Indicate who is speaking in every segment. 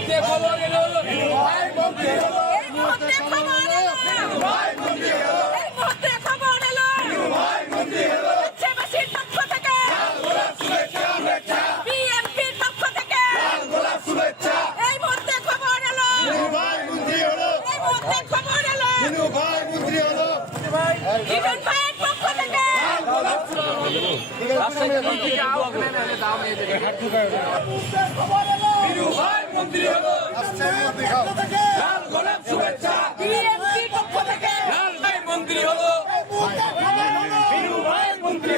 Speaker 1: মুহূর্তে খবর এলো।
Speaker 2: খবর এলো। ভাই মন্ত্রী হলো
Speaker 1: ভাই মন্ত্রী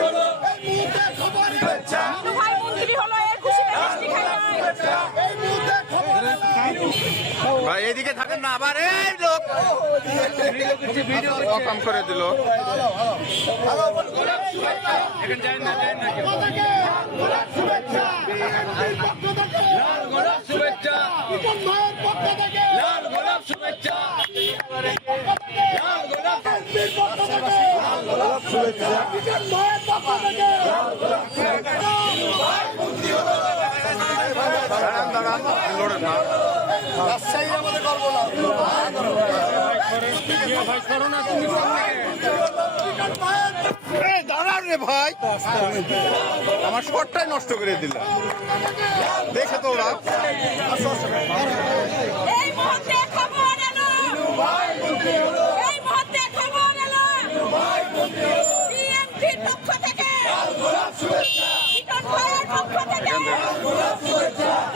Speaker 1: হলো
Speaker 3: ভাই এদিকে থাকেন না আবার। এই লোক। কাম করে দিল।
Speaker 2: রাজশাহী আমাদের গর্ব না
Speaker 3: এই দাঁড়ান রে ভাই। আমার শটটাই নষ্ট করে দিল। দেখে তো ওরা।
Speaker 1: এই মুহূর্তে খবর এলো এই মুহূর্তে খবর এলো বিএনপির পক্ষ থেকে লিটন ভাইয়ের পক্ষ থেকে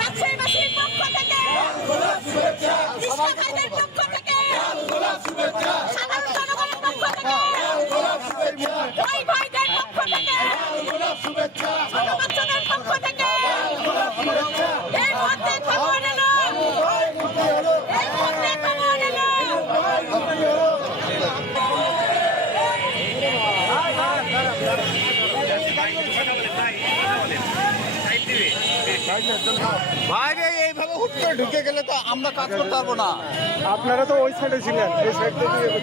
Speaker 1: রাজশাহীবাসীর পক্ষ থেকে কৃষ্ণ ভাইদের পক্ষ থেকে সাধারণ জনগণের পক্ষ থেকে ভাই ভাইদের পক্ষ থেকে ছোট বাচ্চাদের পক্ষ থেকে এই মুহূর্তে খবর এলো এই মুহূর্তে খবর এলো
Speaker 3: ভাই রে এইভাবে হুট করে ঢুকে গেলে তো আমরা কাজ করতে পারব না।
Speaker 4: আপনারা তো ওই সাইডে ছিলেন এই সাইড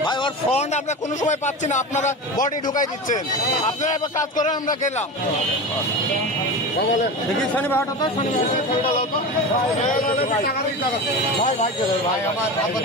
Speaker 3: ভাই ওর ফ্রন্ট আমরা কোনো সময় পাচ্ছি না আপনারা বডি ঢুকাই দিচ্ছেন। আপনারা এবার কাজ করেন আমরা গেলাম।
Speaker 4: দেখি শনিবার হঠাৎ শনিবার
Speaker 2: ভাই ভাই ভাই। আমার আমার